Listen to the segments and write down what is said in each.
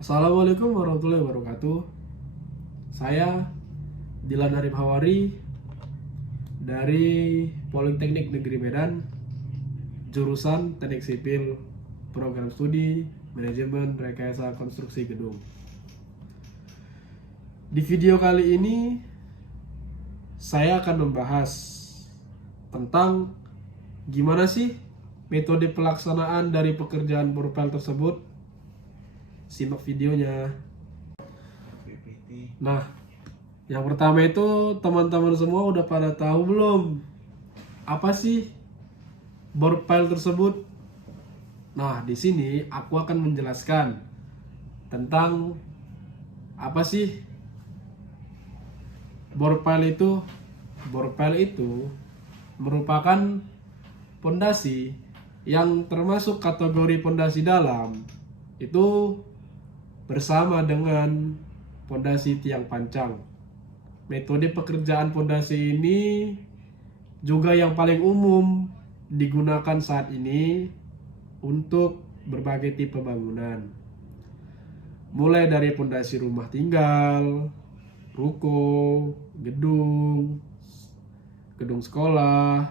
Assalamualaikum warahmatullahi wabarakatuh. Saya Dilan Arif Hawari dari Politeknik Negeri Medan, jurusan Teknik Sipil, program studi Manajemen Rekayasa Konstruksi Gedung. Di video kali ini saya akan membahas tentang gimana sih metode pelaksanaan dari pekerjaan borpel tersebut. Simak videonya. Nah, yang pertama itu teman-teman semua udah pada tahu belum? Apa sih borpel tersebut? Nah, di sini aku akan menjelaskan tentang apa sih borpel itu. Borpel itu merupakan pondasi yang termasuk kategori pondasi dalam, itu bersama dengan pondasi tiang pancang. Metode pekerjaan pondasi ini juga yang paling umum digunakan saat ini untuk berbagai tipe bangunan. Mulai dari pondasi rumah tinggal, ruko, gedung, gedung sekolah,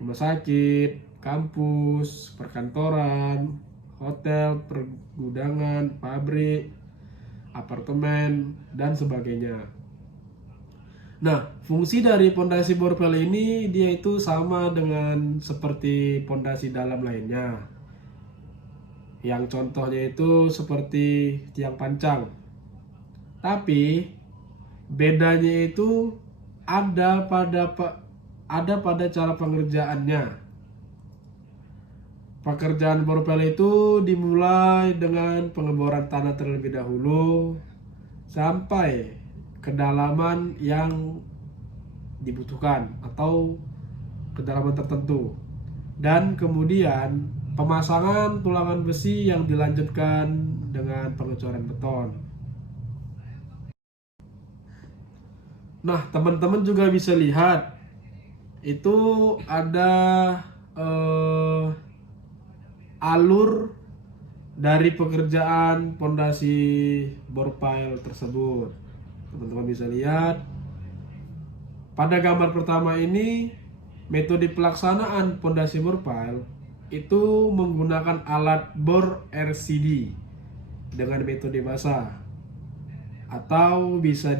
rumah sakit, kampus, perkantoran, hotel, pergudangan, pabrik, apartemen, dan sebagainya. Nah, fungsi dari pondasi borpel ini dia itu sama dengan seperti pondasi dalam lainnya. Yang contohnya itu seperti tiang pancang. Tapi bedanya itu ada pada cara pengerjaannya. Pekerjaan borpel itu dimulai dengan pengeboran tanah terlebih dahulu sampai kedalaman yang dibutuhkan atau kedalaman tertentu, dan kemudian pemasangan tulangan besi yang dilanjutkan dengan pengecoran beton. Nah, teman-teman juga bisa lihat itu ada alur dari pekerjaan pondasi borpel tersebut. Teman-teman bisa lihat pada gambar pertama ini, metode pelaksanaan pondasi borpel itu menggunakan alat bor RCD dengan metode basah, atau bisa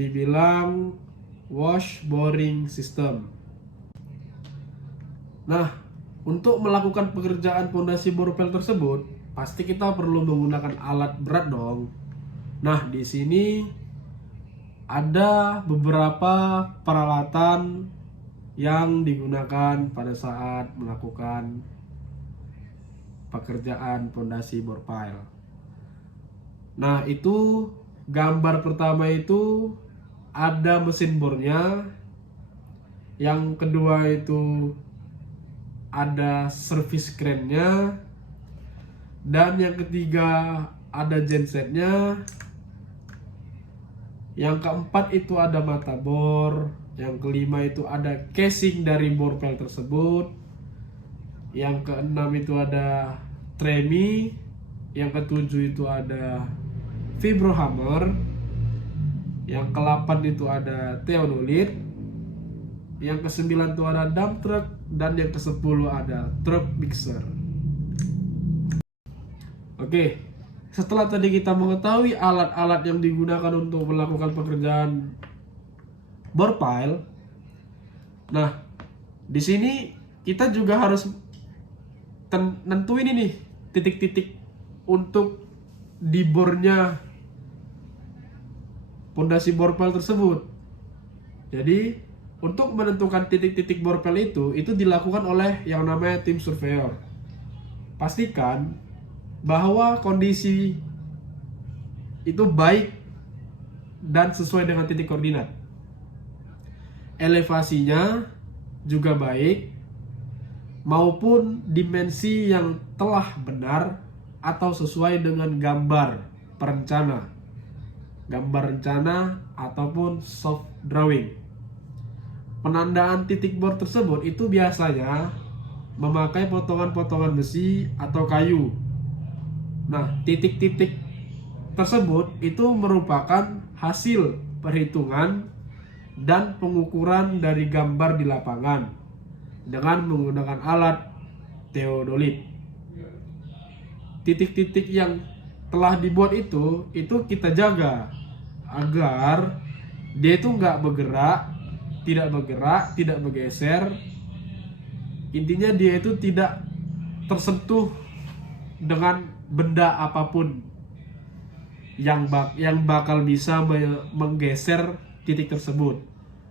dibilang wash boring system. Nah, untuk melakukan pekerjaan pondasi borpel tersebut, pasti kita perlu menggunakan alat berat dong. Nah, di sini ada beberapa peralatan yang digunakan pada saat melakukan pekerjaan pondasi borpel. Nah, itu gambar pertama itu ada mesin bornya. Yang kedua itu ada service crane-nya, dan yang ketiga ada gensetnya. Yang keempat itu ada mata bor. Yang kelima itu ada casing dari borpel tersebut. Yang keenam itu ada tremie. Yang ketujuh itu ada vibrohammer. Yang ke-8 itu ada theodolit. Yang ke-9 itu ada dump truck, dan yang ke-10 ada truck mixer. Oke, setelah tadi kita mengetahui alat-alat yang digunakan untuk melakukan pekerjaan borpel, nah di sini kita juga harus nentuin ini titik-titik untuk dibornya pondasi borpel tersebut. Jadi untuk menentukan titik-titik borpel itu dilakukan oleh yang namanya tim surveyor. Pastikan bahwa kondisi itu baik dan sesuai dengan titik koordinat. Elevasinya juga baik, maupun dimensi yang telah benar atau sesuai dengan gambar perencana, gambar rencana ataupun soft drawing. Penandaan titik bor tersebut itu biasanya memakai potongan-potongan besi atau kayu. Nah, titik-titik tersebut itu merupakan hasil perhitungan dan pengukuran dari gambar di lapangan dengan menggunakan alat teodolit. Titik-titik yang telah dibuat itu kita jaga agar dia itu nggak bergerak, tidak bergeser. Intinya dia itu tidak tersentuh dengan benda apapun yang bakal bisa menggeser titik tersebut.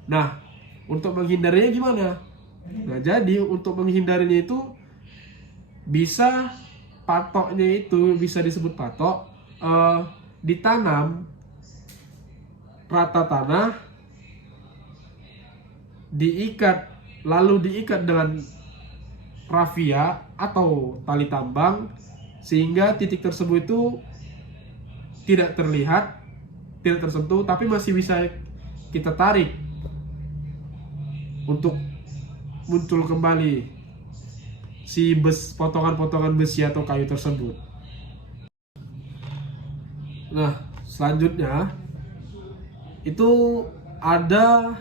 Nah, untuk menghindarinya gimana? Nah, jadi untuk menghindarinya itu patoknya itu bisa disebut patok, ditanam rata tanah, lalu diikat dengan rafia atau tali tambang sehingga titik tersebut itu tidak terlihat, tidak tersentuh, tapi masih bisa kita tarik untuk muncul kembali si potongan-potongan besi atau kayu tersebut. Nah, selanjutnya itu ada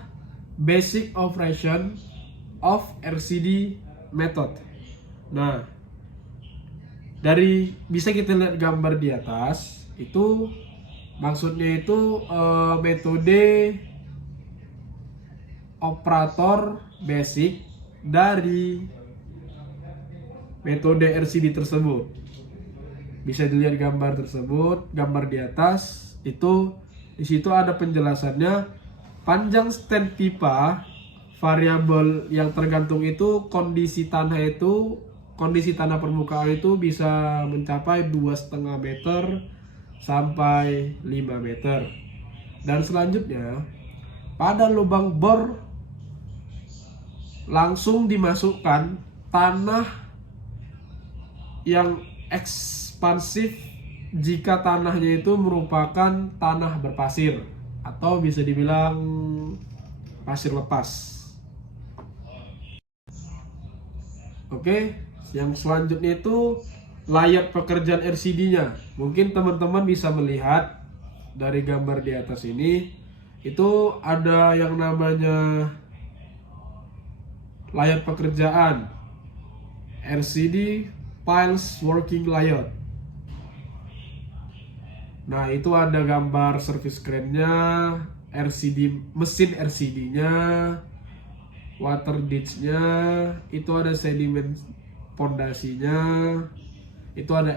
basic operation of RCD method. Nah, bisa kita lihat gambar di atas, itu maksudnya itu metode operator basic dari metode RCD tersebut. Bisa dilihat gambar tersebut, gambar di atas itu, di situ ada penjelasannya. Panjang stand pipa variabel yang tergantung itu kondisi tanah permukaan itu bisa mencapai 2,5 meter sampai 5 meter. Dan selanjutnya pada lubang bor langsung dimasukkan tanah yang ekspansif jika tanahnya itu merupakan tanah berpasir atau bisa dibilang pasir lepas. Oke, yang selanjutnya itu layout pekerjaan RCD-nya. Mungkin teman-teman bisa melihat dari gambar di atas ini, itu ada yang namanya layout pekerjaan RCD Piles Working Layout. Nah, itu ada gambar service crane-nya, mesin RCD-nya, water ditch-nya, itu ada sedimen pondasinya, itu ada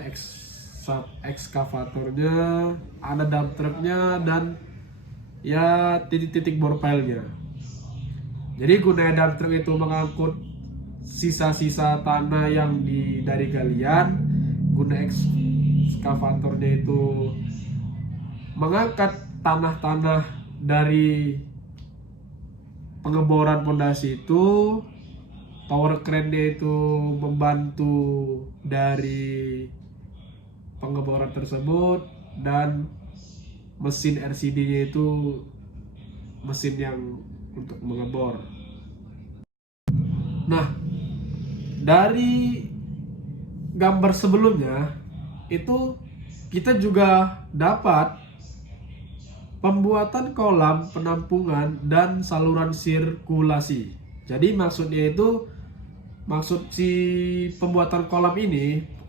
ekskavatornya, ada dump truck-nya, dan ya titik-titik bor pile-nya. Jadi gunanya dump truck itu mengangkut sisa-sisa tanah yang dari galian, guna ekskavatornya itu mengangkat tanah-tanah dari pengeboran pondasi itu, tower crane-nya itu membantu dari pengeboran tersebut, dan mesin RCD-nya itu mesin yang untuk mengebor. Nah, dari gambar sebelumnya itu kita juga dapat pembuatan kolam penampungan dan saluran sirkulasi. Jadi maksud si pembuatan kolam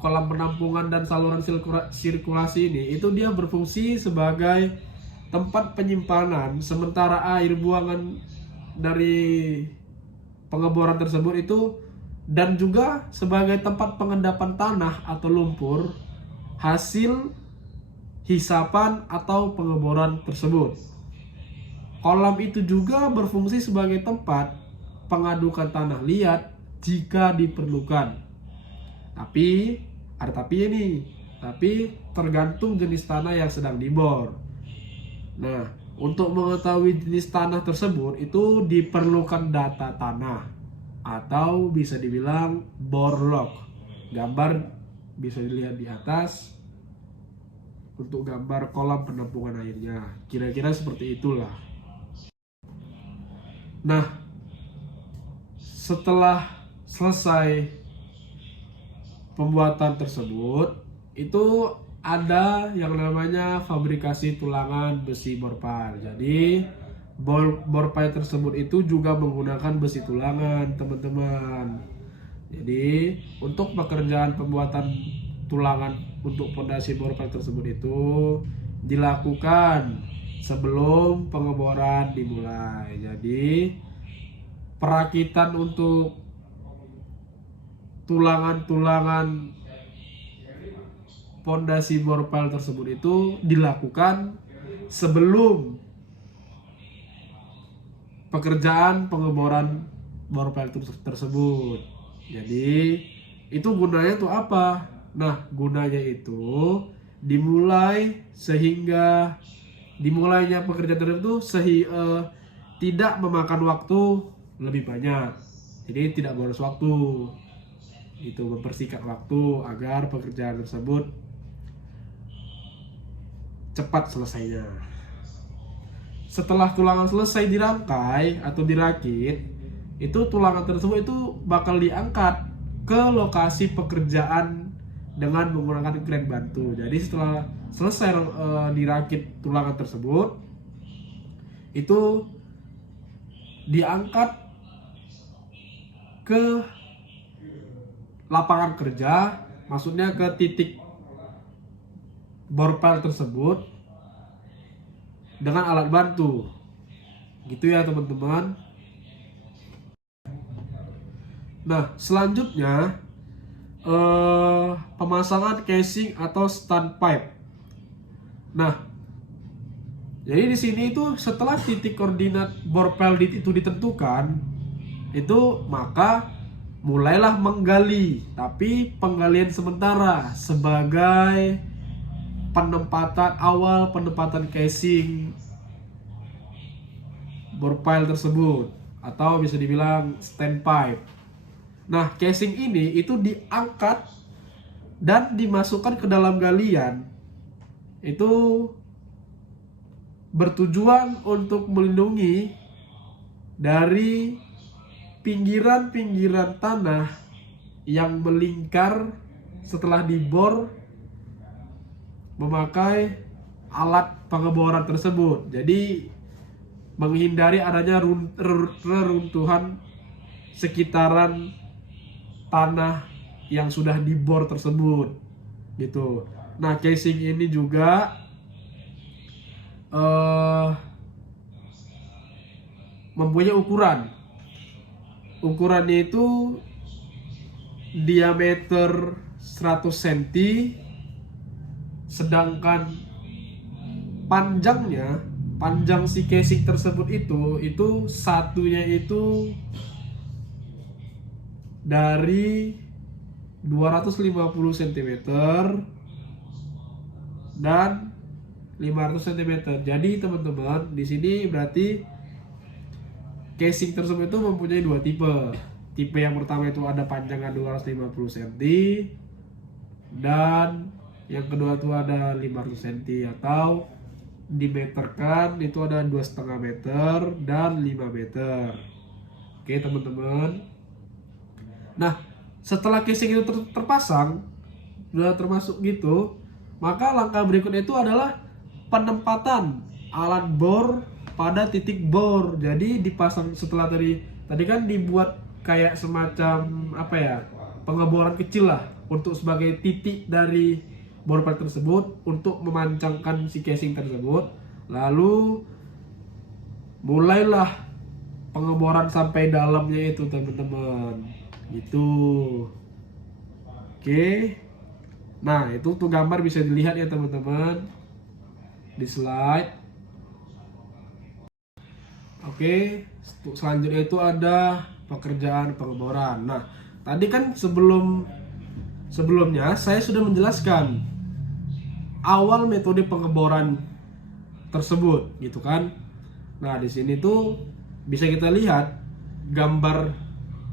penampungan dan saluran sirkulasi ini, itu dia berfungsi sebagai tempat penyimpanan sementara air buangan dari pengeboran tersebut itu, dan juga sebagai tempat pengendapan tanah atau lumpur hasil hisapan atau pengeboran tersebut. Kolam itu juga berfungsi sebagai tempat pengadukan tanah liat jika diperlukan. Tapi tergantung jenis tanah yang sedang dibor. Nah, untuk mengetahui jenis tanah tersebut itu diperlukan data tanah atau bisa dibilang bor log. Gambar bisa dilihat di atas untuk gambar kolam penampungan airnya. Kira-kira seperti itulah. Nah, setelah selesai pembuatan tersebut, itu ada yang namanya fabrikasi tulangan besi bor pile. Jadi bor pile tersebut itu juga menggunakan besi tulangan, teman-teman. Jadi untuk pekerjaan pembuatan tulangan untuk pondasi bor pile tersebut itu dilakukan sebelum pengeboran dimulai. Jadi perakitan untuk tulangan-tulangan pondasi bor pile tersebut itu dilakukan sebelum pekerjaan pengeboran bor pile tersebut. Jadi itu gunanya tuh apa? Nah, gunanya itu dimulainya pekerjaan tersebut tidak memakan waktu lebih banyak. Jadi tidak boros waktu. Itu mempersingkat waktu agar pekerjaan tersebut cepat selesainya. Setelah tulangan selesai dirangkai atau dirakit, itu tulangan tersebut itu bakal diangkat ke lokasi pekerjaan dengan menggunakan kren bantu. Jadi setelah selesai dirakit tulangan tersebut, itu diangkat ke lapangan kerja, maksudnya ke titik bor pile tersebut dengan alat bantu. Gitu ya, teman-teman. Nah, selanjutnya pemasangan casing atau stand pipe. Nah, jadi di sini itu setelah titik koordinat bor pile itu ditentukan, itu maka mulailah menggali, tapi penggalian sementara sebagai penempatan casing bor pile tersebut, atau bisa dibilang stand pipe. Nah, casing ini itu diangkat dan dimasukkan ke dalam galian. Itu bertujuan untuk melindungi dari pinggiran-pinggiran tanah yang melingkar setelah dibor memakai alat pengeboran tersebut. Jadi menghindari adanya reruntuhan sekitaran tanah yang sudah dibor tersebut, gitu. Nah, casing ini juga mempunyai ukuran. Ukurannya itu diameter 100 cm, sedangkan panjang si casing tersebut itu satunya itu dari 250 cm dan 500 cm. Jadi teman-teman, di sini berarti casing tersebut itu mempunyai dua tipe. Tipe yang pertama itu ada panjangnya 250 cm dan yang kedua itu ada 500 cm, atau dimeterkan itu ada 2,5 meter dan 5 meter. Oke, teman-teman. Nah, setelah casing itu terpasang, sudah termasuk gitu, maka langkah berikutnya itu adalah penempatan alat bor pada titik bor. Jadi dipasang setelah tadi kan dibuat kayak semacam pengeboran kecil lah untuk sebagai titik dari bor pile tersebut untuk memancangkan si casing tersebut. Lalu mulailah pengeboran sampai dalamnya itu, teman-teman. Gitu. Oke. Nah, itu tuh gambar bisa dilihat ya, teman-teman, di slide. Oke, selanjutnya itu ada pekerjaan pengeboran. Nah, tadi kan sebelumnya saya sudah menjelaskan awal metode pengeboran tersebut, gitu kan. Nah, di sini tuh bisa kita lihat gambar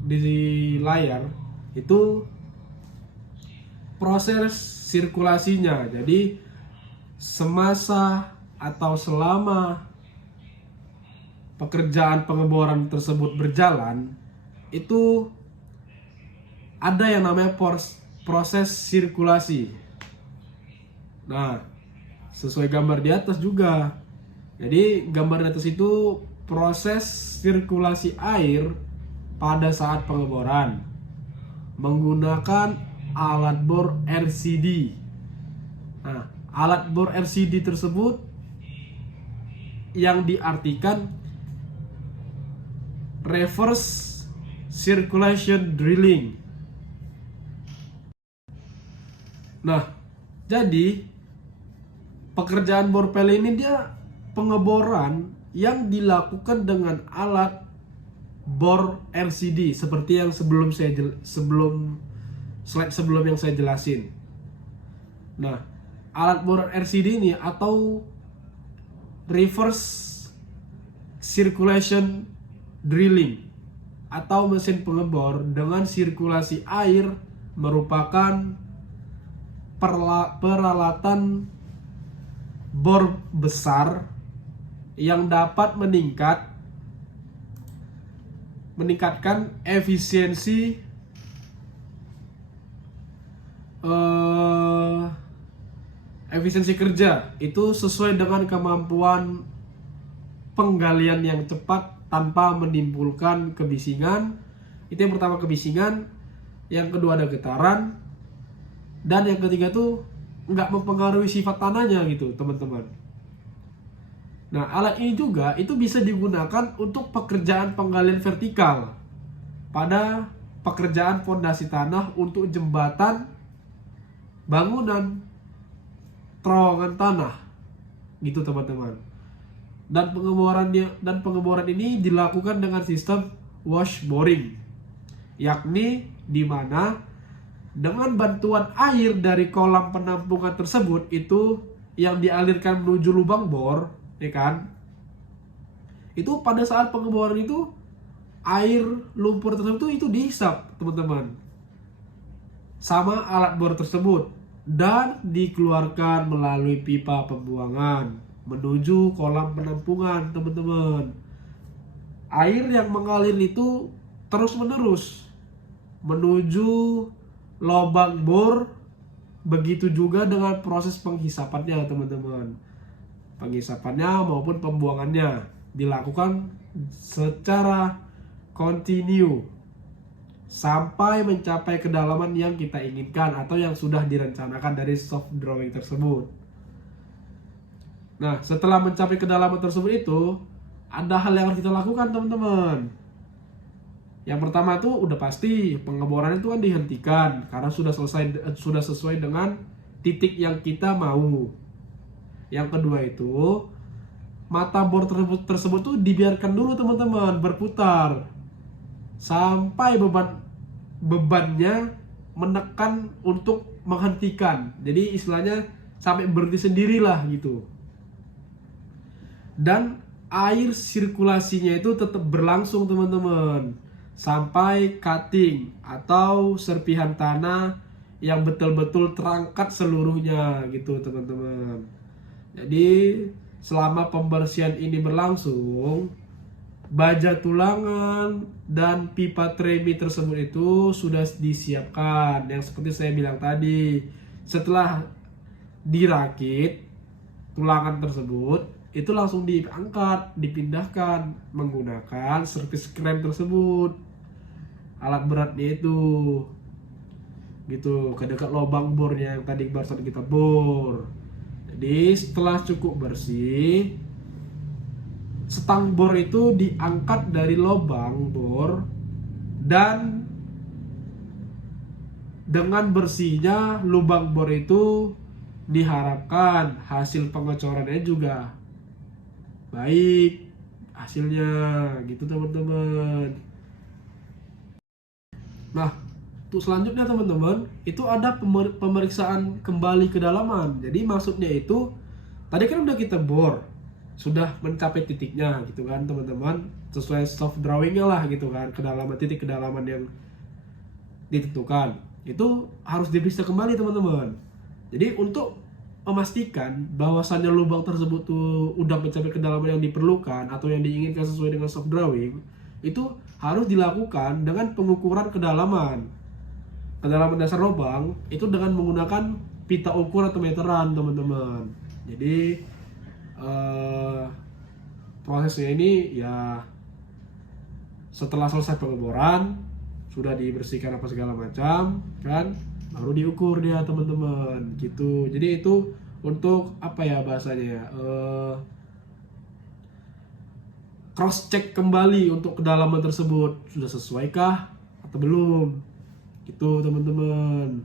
di layar itu proses sirkulasinya. Jadi semasa atau selama pekerjaan pengeboran tersebut berjalan, itu ada yang namanya proses sirkulasi. Nah, sesuai gambar di atas juga. Jadi gambar di atas itu proses sirkulasi air pada saat pengeboran menggunakan alat bor RCD. Nah, alat bor RCD tersebut yang diartikan reverse circulation drilling. Nah, jadi pekerjaan borpel ini dia pengeboran yang dilakukan dengan alat bor RCD seperti yang slide sebelum yang saya jelasin. Nah, alat bor RCD ini atau reverse circulation drilling atau mesin pengebor dengan sirkulasi air merupakan peralatan bor besar yang dapat meningkatkan efisiensi kerja itu sesuai dengan kemampuan penggalian yang cepat tanpa menimbulkan kebisingan. Itu yang pertama, kebisingan. Yang kedua ada getaran. Dan yang ketiga tuh nggak mempengaruhi sifat tanahnya gitu teman-teman. Nah, alat ini juga itu bisa digunakan untuk pekerjaan penggalian vertikal pada pekerjaan fondasi tanah untuk jembatan, bangunan, terowongan tanah gitu teman-teman. Dan pengeboran ini dilakukan dengan sistem wash boring, yakni di mana dengan bantuan air dari kolam penampungan tersebut itu yang dialirkan menuju lubang bor, ya kan? Itu pada saat pengeboran itu air lumpur tersebut itu dihisap, teman-teman, sama alat bor tersebut dan dikeluarkan melalui pipa pembuangan menuju kolam penampungan, teman-teman. Air yang mengalir itu terus-menerus menuju lubang bor. Begitu juga dengan proses penghisapannya, teman-teman. Penghisapannya maupun pembuangannya dilakukan secara kontinu sampai mencapai kedalaman yang kita inginkan atau yang sudah direncanakan dari soft drawing tersebut. Nah, setelah mencapai kedalaman tersebut itu ada hal yang harus kita lakukan, teman-teman. Yang pertama tuh udah pasti pengeboran itu kan dihentikan karena sudah sesuai dengan titik yang kita mau. Yang kedua itu mata bor tersebut tuh dibiarkan dulu, teman-teman, berputar sampai bebannya menekan untuk menghentikan. Jadi istilahnya sampai berhenti sendirilah gitu. Dan air sirkulasinya itu tetap berlangsung, teman-teman, sampai cutting atau serpihan tanah yang betul-betul terangkat seluruhnya gitu, teman-teman. Jadi selama pembersihan ini berlangsung, baja tulangan dan pipa tremi tersebut itu sudah disiapkan. Yang seperti saya bilang tadi, setelah dirakit tulangan tersebut itu langsung diangkat, dipindahkan menggunakan servis krem tersebut, alat beratnya itu gitu, ke dekat lubang bornya yang tadi barusan kita bor. Jadi setelah cukup bersih, stang bor itu diangkat dari lubang bor dan dengan bersihnya lubang bor itu diharapkan hasil pengecorannya juga baik hasilnya gitu, teman-teman. Nah, untuk selanjutnya, teman-teman, itu ada pemeriksaan kembali kedalaman. Jadi maksudnya itu tadi kan udah kita bor, sudah mencapai titiknya gitu kan, teman-teman, sesuai soft drawingnya lah gitu kan, titik kedalaman yang ditentukan itu harus diperiksa kembali, teman-teman. Jadi untuk memastikan bahwasannya lubang tersebut tuh udah mencapai kedalaman yang diperlukan atau yang diinginkan sesuai dengan soft drawing, itu harus dilakukan dengan pengukuran kedalaman dasar lubang itu dengan menggunakan pita ukur atau meteran teman-teman. Jadi prosesnya ini ya setelah selesai pengeboran, sudah dibersihkan apa segala macam kan, baru diukur dia teman-teman gitu. Jadi itu untuk apa ya bahasanya ya, cross check kembali untuk kedalaman tersebut sudah sesuaikah atau belum gitu teman-teman.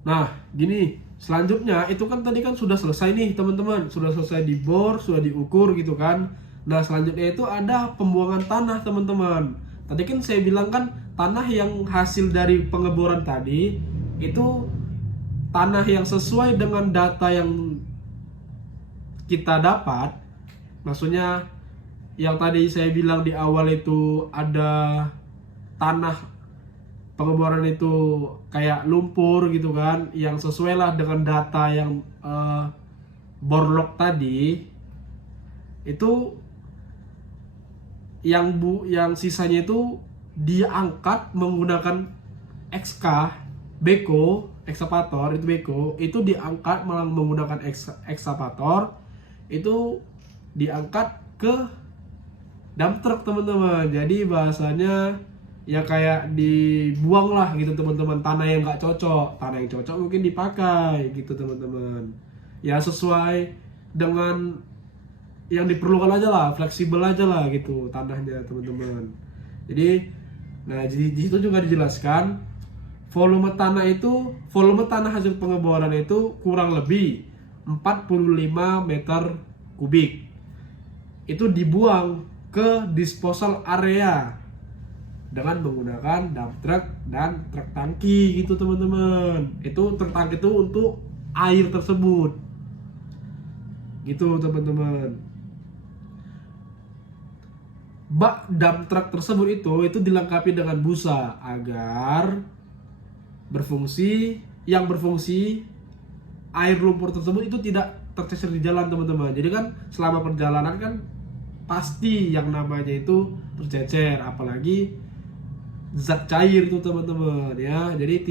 Nah gini, selanjutnya itu kan tadi kan sudah selesai nih teman-teman, sudah selesai dibor, sudah diukur gitu kan. Nah selanjutnya itu ada pembuangan tanah teman-teman. Tadi kan saya bilang kan tanah yang hasil dari pengeboran tadi itu tanah yang sesuai dengan data yang kita dapat. Maksudnya yang tadi saya bilang di awal itu ada tanah pengeboran itu kayak lumpur gitu kan, yang sesuai lah dengan data yang borlog tadi. Itu yang sisanya itu diangkat menggunakan XK beko ekskavator, itu beko itu diangkat malah menggunakan ekskavator, itu diangkat ke dump truck teman-teman. Jadi bahasanya ya kayak dibuang lah gitu teman-teman, tanah yang nggak cocok, tanah yang cocok mungkin dipakai gitu teman-teman. Ya sesuai dengan yang diperlukan aja lah, fleksibel aja lah gitu tanahnya teman-teman. Jadi nah di situ juga dijelaskan volume tanah hasil pengeboran itu kurang lebih 45 meter kubik. Itu dibuang ke disposal area dengan menggunakan dump truck dan truk tangki gitu teman-teman. Itu truk tangki itu untuk air tersebut gitu teman-teman. Bak dump truck tersebut itu dilengkapi dengan busa agar berfungsi air lumpur tersebut itu tidak tercecer di jalan teman-teman. Jadi kan selama perjalanan kan pasti yang namanya itu tercecer, apalagi zat cair itu teman-teman ya. Jadi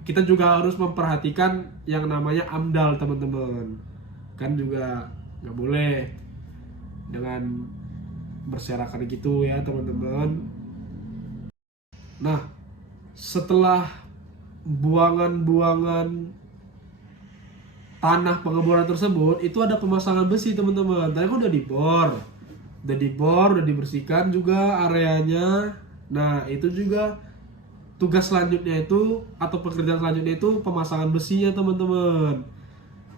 kita juga harus memperhatikan yang namanya AMDAL teman-teman. Kan juga nggak boleh dengan berserakan gitu ya teman-teman. Nah setelah buangan tanah pengeboran tersebut itu ada pemasangan besi teman-teman. Tadi kan udah dibor, udah dibersihkan juga areanya. Nah itu juga tugas selanjutnya itu atau pekerjaan selanjutnya itu pemasangan besinya teman-teman.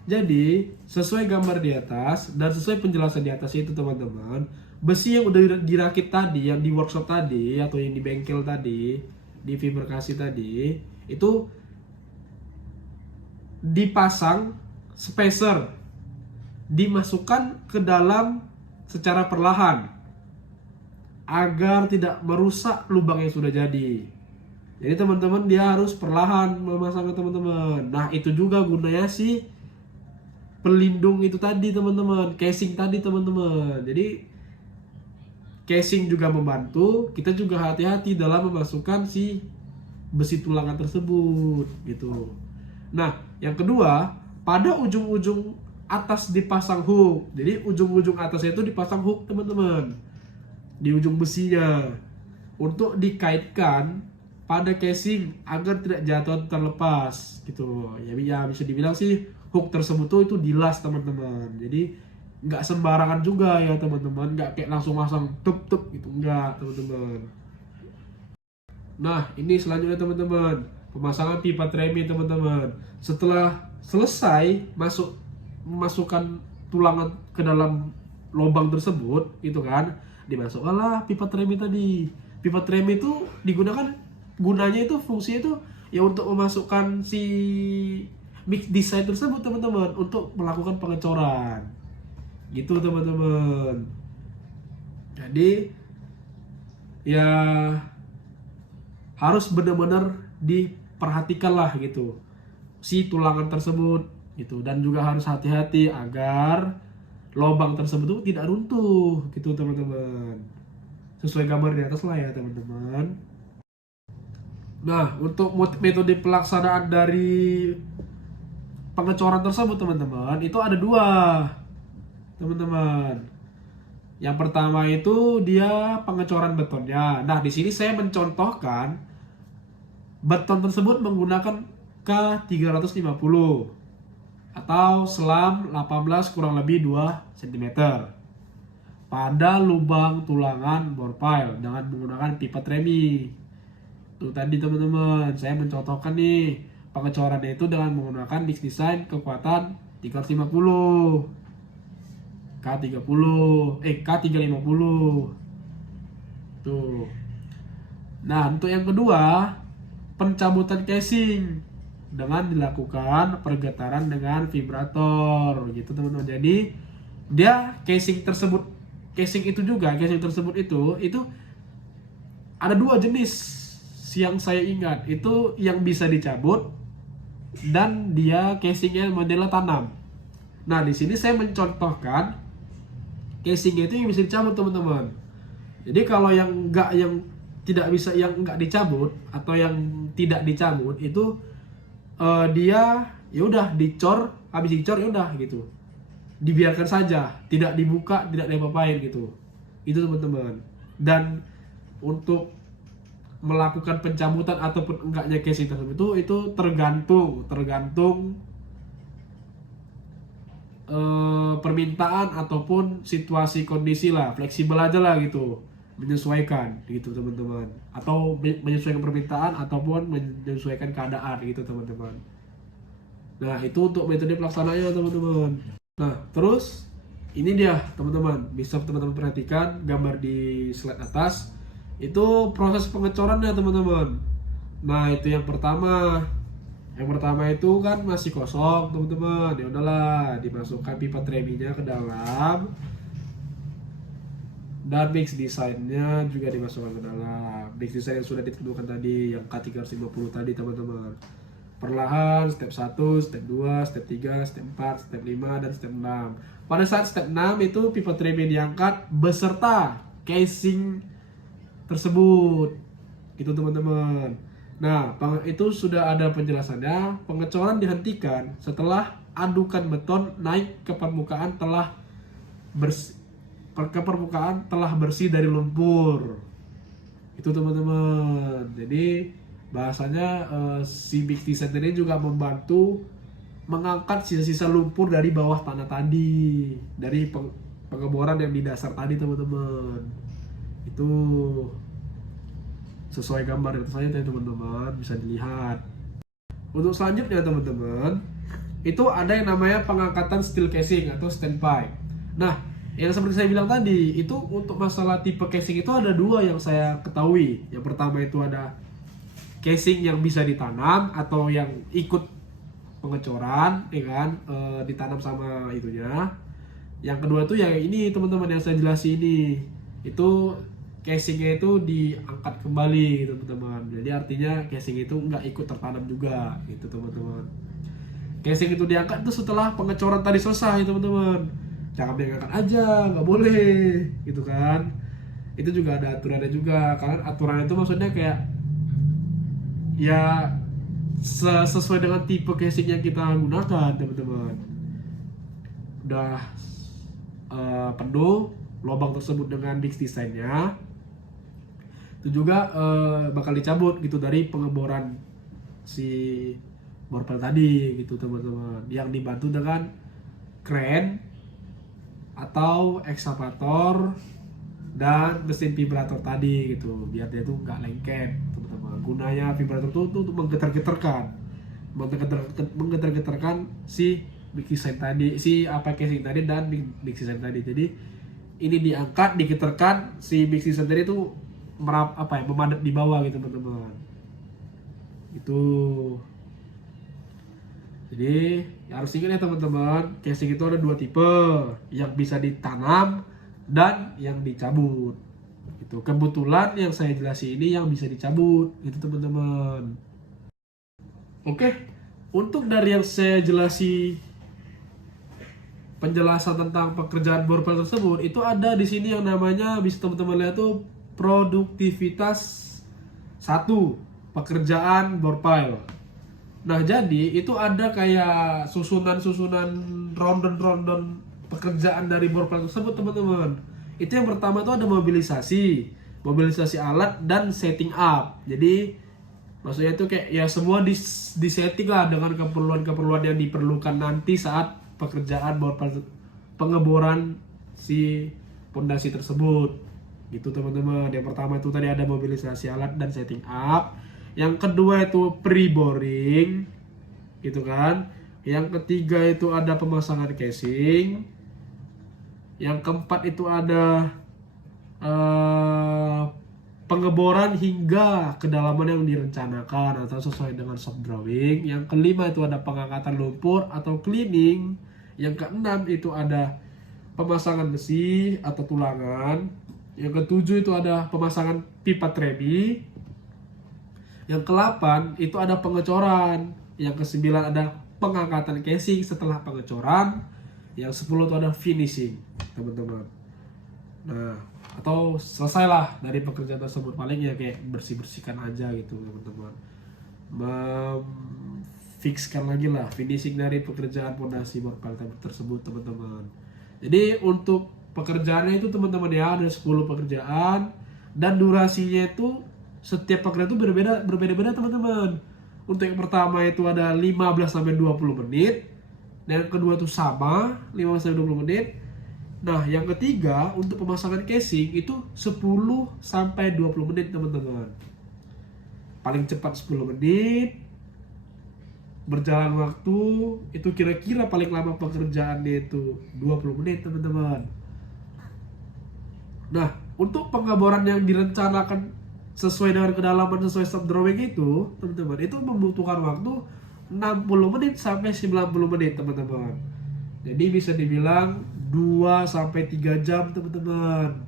Jadi sesuai gambar di atas dan sesuai penjelasan di atas itu teman-teman, besi yang udah dirakit tadi, yang di workshop tadi atau yang di bengkel tadi, di fabrikasi tadi, itu dipasang spacer, dimasukkan ke dalam secara perlahan agar tidak merusak lubang yang sudah jadi. Jadi teman-teman dia harus perlahan memasangnya teman-teman. Nah itu juga gunanya si pelindung itu tadi teman-teman, casing tadi teman-teman. Jadi casing juga membantu, kita juga hati-hati dalam memasukkan si besi tulangan tersebut gitu. Nah yang kedua, pada ujung-ujung atas dipasang hook. Jadi ujung-ujung atasnya itu dipasang hook teman-teman, di ujung besinya untuk dikaitkan pada casing agar tidak jatuh terlepas gitu. Ya bisa dibilang sih hook tersebut tuh itu dilas teman-teman. Jadi nggak sembarangan juga ya teman-teman, nggak kayak langsung masang tup gitu, enggak teman-teman. Nah ini selanjutnya teman-teman, pemasangan pipa tremi teman-teman. Setelah selesai masukkan tulangan ke dalam lubang tersebut itu kan, dimasukkanlah pipa tremi tadi. Pipa tremi itu gunanya itu fungsinya itu ya untuk memasukkan si mix design tersebut teman-teman, untuk melakukan pengecoran gitu teman-teman. Jadi ya harus benar-benar diperhatikan lah gitu si tulangan tersebut gitu, dan juga harus hati-hati agar lubang tersebut tuh tidak runtuh gitu teman-teman, sesuai gambar di atas lah ya teman-teman. Nah, untuk metode pelaksanaan dari pengecoran tersebut teman-teman, itu ada dua teman-teman. Yang pertama itu dia pengecoran betonnya. Nah, di sini saya mencontohkan beton tersebut menggunakan K350 atau selam 18 kurang lebih 2 cm pada lubang tulangan bor pile dengan menggunakan pipa tremi. Tuh tadi teman-teman, saya mencontohkan nih pengecorannya itu dengan menggunakan mix design kekuatan 350 K350. Tuh. Nah, untuk yang kedua, pencabutan casing dengan dilakukan pergetaran dengan vibrator gitu teman-teman. Jadi dia casing tersebut itu ada dua jenis yang saya ingat, itu yang bisa dicabut dan dia casingnya modelnya tanam. Nah, di sini saya mencontohkan casingnya itu yang bisa dicabut teman-teman. Jadi kalau yang tidak bisa, yang enggak dicabut atau yang tidak dicabut itu dia ya udah dicor, habis dicor ya udah gitu, dibiarkan saja, tidak dibuka, tidak diapa-apain gitu. Itu teman-teman. Dan untuk melakukan pencabutan ataupun enggaknya casing tersebut itu tergantung permintaan ataupun situasi kondisi lah, fleksibel aja lah gitu, menyesuaikan gitu teman-teman, atau menyesuaikan permintaan ataupun menyesuaikan keadaan gitu teman-teman. Nah, itu untuk metode pelaksanaannya teman-teman. Nah, terus ini dia teman-teman, bisa teman-teman perhatikan gambar di slide atas, itu proses pengecorannya teman-teman. Nah, itu yang pertama. Yang pertama itu kan masih kosong teman-teman, ya udahlah dimasukkan pipa treminya ke dalam dan mix desainnya juga dimasukkan ke dalam. Mix design yang sudah ditentukan tadi, yang K350 tadi teman-teman. Perlahan step 1, step 2, step 3, step 4, step 5 dan step 6. Pada saat step 6 itu pipa tremi diangkat beserta casing tersebut. Gitu teman-teman. Nah, itu sudah ada penjelasannya. Pengecoran dihentikan setelah adukan beton naik ke permukaan telah bersih dari lumpur. Itu teman-teman. Jadi bahasanya si Big Design ini juga membantu mengangkat sisa-sisa lumpur dari bawah tanah tadi, dari pengeboran yang di dasar tadi teman-teman. Itu sesuai gambar itu saja teman-teman, bisa dilihat. Untuk selanjutnya teman-teman, itu ada yang namanya pengangkatan steel casing atau standpipe. Nah, yang seperti saya bilang tadi, itu untuk masalah tipe casing itu ada dua yang saya ketahui. Yang pertama itu ada casing yang bisa ditanam atau yang ikut pengecoran, ya kan, ditanam sama itunya. Yang kedua tuh yang ini teman-teman yang saya jelasin ini, itu casingnya itu diangkat kembali gitu teman-teman. Jadi artinya casing itu nggak ikut tertanam juga gitu teman-teman. Casing itu diangkat itu setelah pengecoran tadi selesai teman-teman. Jangan diangkat aja, nggak boleh gitu kan. Itu juga ada aturannya juga, kan aturan itu maksudnya kayak ya sesuai dengan tipe casing yang kita gunakan teman-teman. Udah penuh lubang tersebut dengan mix desainnya, itu juga bakal dicabut gitu dari pengeboran si borpel tadi gitu teman-teman, yang dibantu dengan kren atau ekskavator dan mesin vibrator tadi gitu, biar dia tuh nggak lengket teman-teman. Gunanya vibrator tuh untuk menggetar-getarkan si mix design tadi, si casing tadi dan mix design tadi. Jadi ini diangkat, digetarkan, si mix design tadi itu memadat di bawah gitu teman-teman. Itu jadi harus ingat ya teman-teman, casing itu ada dua tipe, yang bisa ditanam dan yang dicabut. Itu kebetulan yang saya jelasin ini yang bisa dicabut gitu teman-teman. Oke, untuk dari yang saya jelasi penjelasan tentang pekerjaan borpel tersebut, itu ada di sini yang namanya bisa teman-teman lihat tuh produktivitas 1, pekerjaan bore pile. Nah, jadi itu ada kayak susunan-susunan ronde-ronde pekerjaan dari bore pile tersebut, teman-teman. Itu yang pertama itu ada mobilisasi alat dan setting up. Jadi maksudnya itu kayak ya semua disetting lah dengan keperluan-keperluan yang diperlukan nanti saat pekerjaan bore pile, pengeboran si pondasi tersebut. Gitu, teman-teman. Yang pertama itu tadi ada mobilisasi alat dan setting up. Yang kedua itu pre-boring, gitu kan. Yang ketiga itu ada pemasangan casing. Yang keempat itu ada pengeboran hingga kedalaman yang direncanakan atau sesuai dengan shop drawing. Yang kelima itu ada pengangkatan lumpur atau cleaning. Yang keenam itu ada pemasangan besi atau tulangan. Yang ketujuh itu ada pemasangan pipa tremi. Yang ke-8 itu ada pengecoran. Yang ke-9 ada pengangkatan casing setelah pengecoran. Yang 10 itu ada finishing, teman-teman. Nah, atau selesailah dari pekerjaan tersebut, paling ya kayak bersih-bersihkan aja gitu, teman-teman. Fixkan lagi lah finishing dari pekerjaan pondasi bore pile tersebut, teman-teman. Jadi untuk pekerjaannya itu, teman-teman, ya ada 10 pekerjaan dan durasinya itu setiap pekerjaan itu berbeda-beda, teman-teman. Untuk yang pertama itu ada 15 sampai 20 menit. Dan yang kedua itu sama, 15 sampai 20 menit. Nah, yang ketiga untuk pemasangan casing itu 10 sampai 20 menit, teman-teman. Paling cepat 10 menit. Berjalan waktu itu kira-kira paling lama pekerjaannya itu 20 menit, teman-teman. Nah, untuk pengeboran yang direncanakan sesuai dengan kedalaman sesuai shop drawing itu, teman-teman, itu membutuhkan waktu 60 menit sampai 90 menit, teman-teman. Jadi bisa dibilang 2 sampai 3 jam, teman-teman.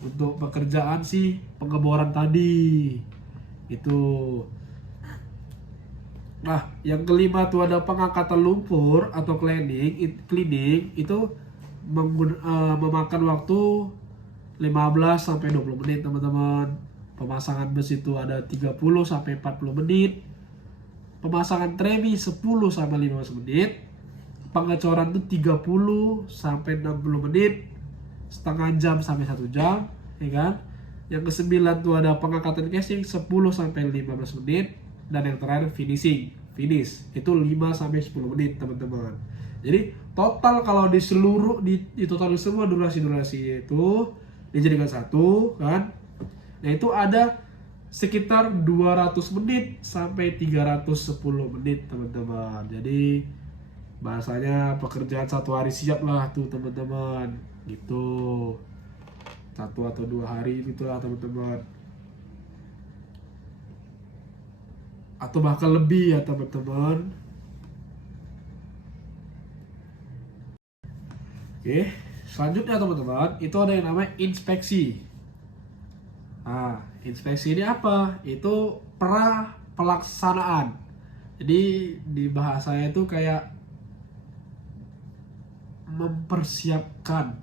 Untuk pekerjaan si pengeboran tadi. Itu. Nah, yang kelima tuh ada pengangkatan lumpur atau cleaning itu memakan waktu 15 sampai 20 menit, teman-teman. Pemasangan besi itu ada 30 sampai 40 menit. Pemasangan tremi 10 sampai 15 menit. Pengecoran itu 30 sampai 60 menit. Setengah jam sampai 1 jam, ya kan? Yang ke-9 tuh ada pengangkatan casing 10 sampai 15 menit. Dan yang terakhir finish. Itu 5 sampai 10 menit, teman-teman. Jadi total kalau di total semua durasi itu dijadikan satu, kan? Nah, itu ada sekitar 200 menit sampai 310 menit, teman-teman. Jadi bahasanya pekerjaan satu hari siap lah tuh, teman-teman. Gitu. 1 atau 2 hari gitu lah, teman-teman. Atau bahkan lebih ya, teman-teman. Oke, selanjutnya, teman-teman, itu ada yang namanya inspeksi. Nah, inspeksi ini apa? Itu pelaksanaan. Jadi di bahasanya itu kayak mempersiapkan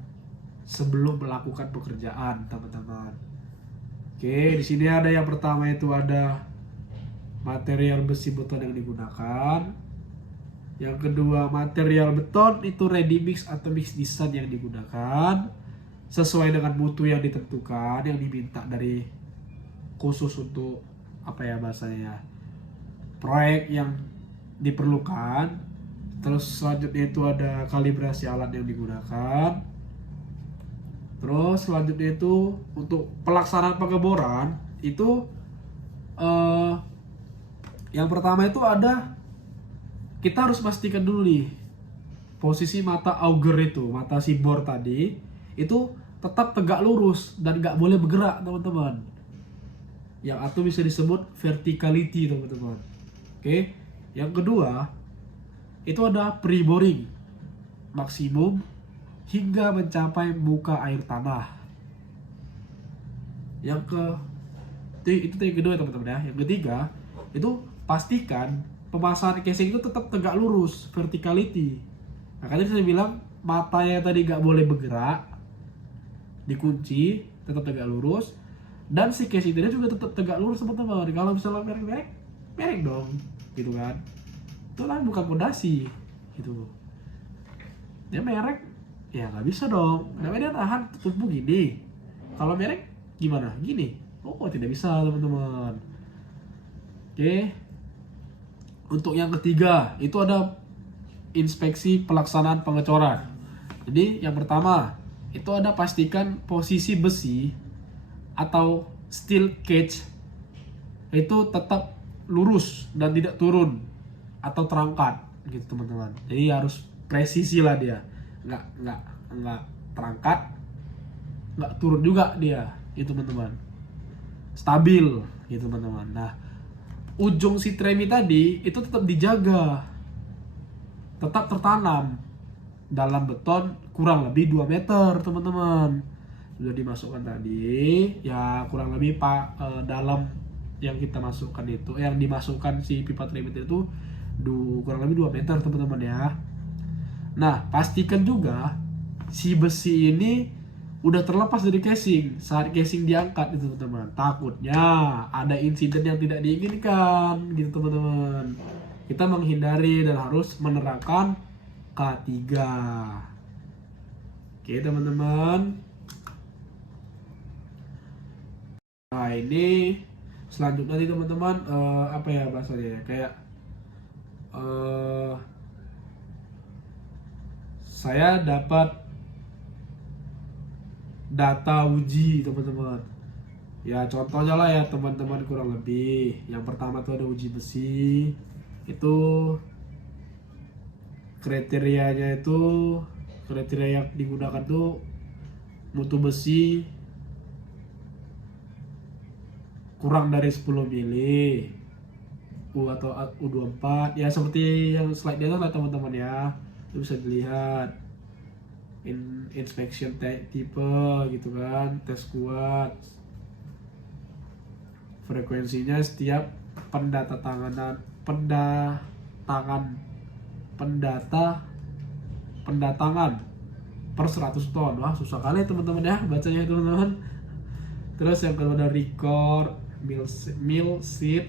sebelum melakukan pekerjaan, teman-teman. Oke, di sini ada yang pertama itu ada material besi beton yang digunakan. Yang kedua, material beton itu ready mix atau mix design yang digunakan sesuai dengan mutu yang ditentukan, yang diminta dari khusus untuk apa ya bahasanya, proyek yang diperlukan. Terus selanjutnya itu ada kalibrasi alat yang digunakan. Terus selanjutnya itu untuk pelaksanaan pengeboran itu yang pertama itu ada, kita harus pastikan dulu nih posisi mata auger itu, mata si bor tadi itu tetap tegak lurus dan nggak boleh bergerak, teman-teman. Yang atau bisa disebut verticality, teman-teman. Oke. Yang kedua itu ada pre-boring maksimum hingga mencapai muka air tanah. Itu yang kedua, teman-teman, ya. Yang ketiga itu pastikan pemasangan casing itu tetap tegak lurus, verticality. Makanya saya bilang matanya tadi nggak boleh bergerak, dikunci, tetap tegak lurus. Dan si casing dia juga tetap tegak lurus teman-teman. Kalau misalnya merek-merek, merek dong, gitu kan. Itu kan bukan fondasi, gitu. Dia merek, ya nggak bisa dong. Namanya dia tahan tubuh gini. Kalau merek gimana? Gini. Oh, tidak bisa teman-teman. Oke. Untuk yang ketiga, itu ada inspeksi pelaksanaan pengecoran. Jadi yang pertama, itu ada pastikan posisi besi atau steel cage itu tetap lurus dan tidak turun atau terangkat gitu teman-teman. Jadi harus presisi lah dia, nggak terangkat, nggak turun juga dia, itu teman-teman, stabil gitu teman-teman. Nah, ujung si tremi tadi itu tetap dijaga, tetap tertanam dalam beton kurang lebih 2 meter teman-teman. Sudah dimasukkan tadi ya kurang lebih dalam yang kita masukkan itu, yang dimasukkan si pipa tremi itu kurang lebih 2 meter teman-teman ya. Nah, pastikan juga si besi ini udah terlepas dari casing saat casing diangkat itu teman-teman. Takutnya ada insiden yang tidak diinginkan gitu teman-teman. Kita menghindari dan harus menerapkan K3. Oke teman-teman. Nah ini selanjutnya nih teman-teman, apa ya bahasanya ya, kayak saya dapat data uji teman-teman. Ya contohnya lah ya teman-teman, kurang lebih yang pertama tuh ada uji besi. Itu kriteria yang digunakan tuh mutu besi kurang dari 10 mili U atau U24 ya, seperti yang slide di atas lah teman-teman ya. Itu bisa dilihat inspection tipe gitu kan, tes kuat, frekuensinya setiap pendatangan per 100 ton. Wah susah kali teman-teman ya bacanya teman-teman. Terus yang kedua ada record, mill seat,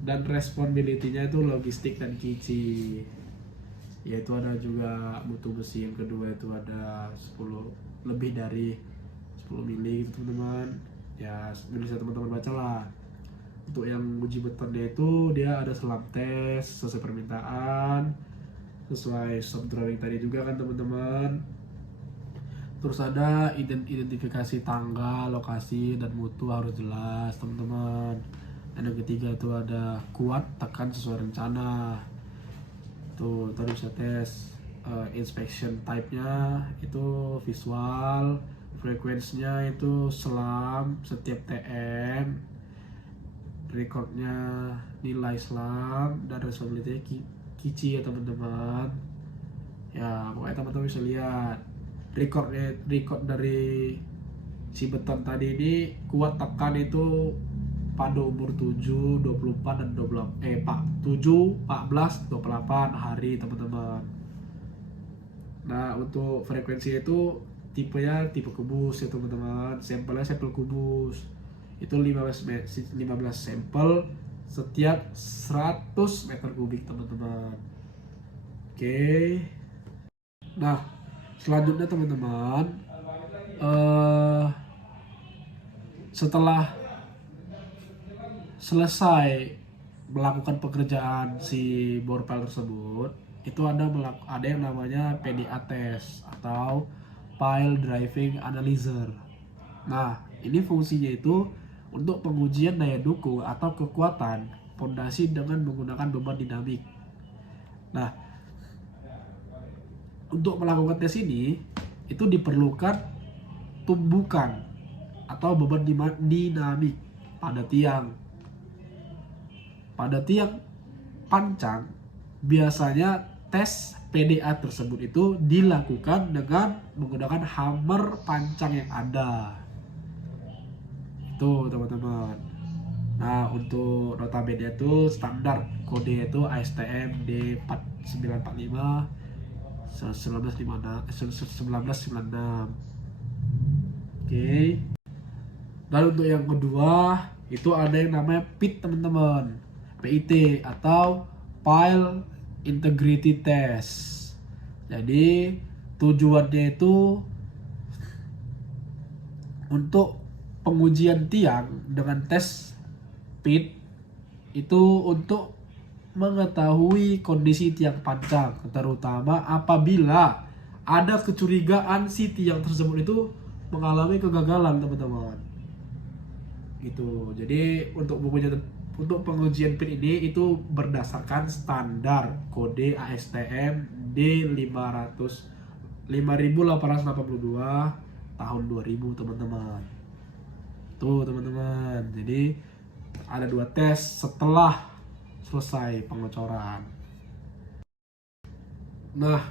dan responsibility-nya itu logistik dan kici. Yaitu ada juga mutu besi yang kedua itu ada 10 lebih dari 10 mili gitu teman-teman. Ya bisa teman-teman baca lah. Untuk yang uji betonnya itu dia ada selam tes sesuai permintaan, sesuai shop drawing tadi juga kan teman-teman. Terus ada identifikasi tanggal, lokasi, dan mutu harus jelas teman-teman. Dan yang ketiga itu ada kuat tekan sesuai rencana. Tuh tadi bisa tes inspection type-nya itu visual, frekuensinya itu selam setiap TM, recordnya nilai selam, dan resolusinya kici ya teman-teman. Ya pokoknya teman-teman bisa lihat record dari si beton tadi ini kuat tekan itu pada umur 7, 24 dan 7, 14, 28 hari teman-teman. Nah untuk frekuensi itu tipenya tipe kubus ya teman-teman. Sampelnya sampel kubus itu 15 sampel setiap 100 meter kubik teman-teman. Oke. Nah selanjutnya teman-teman, setelah selesai melakukan pekerjaan si borpel tersebut, itu ada yang namanya PDA test atau Pile Driving Analyzer. Nah ini fungsinya itu untuk pengujian daya dukung atau kekuatan fondasi dengan menggunakan beban dinamik. Nah untuk melakukan tes ini itu diperlukan tumbukan atau beban dinamik pada tiang. Pada tiang pancang biasanya tes PDA tersebut itu dilakukan dengan menggunakan hammer pancang yang ada. Itu teman-teman. Nah untuk notabene itu standar kode itu ASTM D4945 1996. Oke. Dan untuk yang kedua itu ada yang namanya PIT teman-teman, PIT atau File Integrity Test. Jadi tujuannya itu untuk pengujian tiang dengan tes PIT itu untuk mengetahui kondisi tiang pancang, terutama apabila ada kecurigaan si tiang tersebut itu mengalami kegagalan teman-teman. Gitu. Jadi untuk pengujian PIN ini itu berdasarkan standar kode ASTM D500 5882 tahun 2000 teman-teman. Tuh teman-teman. Jadi ada 2 tes setelah selesai pengecoran. Nah,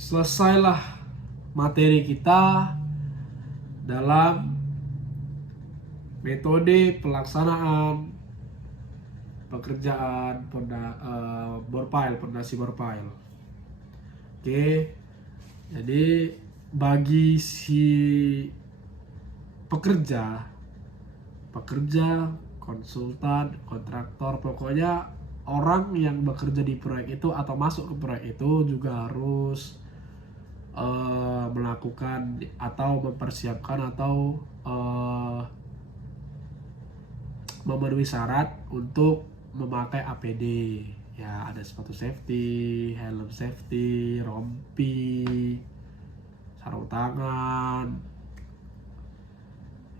selesailah materi kita dalam metode pelaksanaan pekerjaan pondasi bor pile. Oke, jadi bagi si pekerja, konsultan, kontraktor, pokoknya orang yang bekerja di proyek itu atau masuk ke proyek itu juga harus melakukan atau mempersiapkan atau memenuhi syarat untuk memakai APD. Ya, ada sepatu safety, helm safety, rompi, sarung tangan,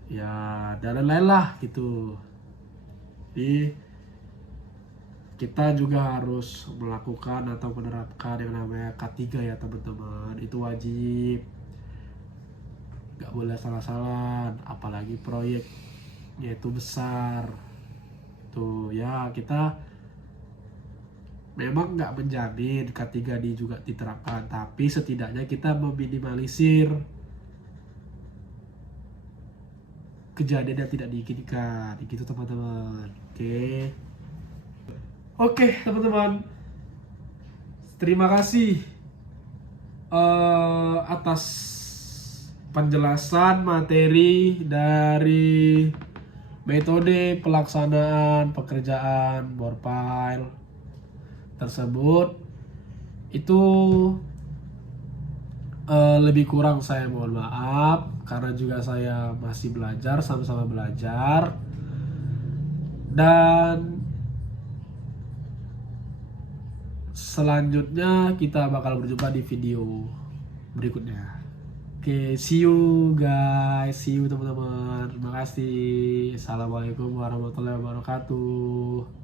ya dan lain-lain lah gitu. Jadi kita juga harus melakukan atau menerapkan yang namanya K3 ya teman-teman. Itu wajib, gak boleh salah-salah, apalagi proyek yaitu besar tuh ya. Kita memang nggak menjamin K3 ini juga diterapkan, tapi setidaknya kita meminimalisir kejadian yang tidak diinginkan gitu teman-teman. Oke teman-teman, terima kasih atas penjelasan materi dari metode pelaksanaan pekerjaan bor pile tersebut. Itu lebih kurang saya mohon maaf, karena juga saya masih belajar, sama-sama belajar. Dan selanjutnya kita bakal berjumpa di video berikutnya. Oke, see you guys, see you teman-teman. Terima kasih. Assalamualaikum warahmatullahi wabarakatuh.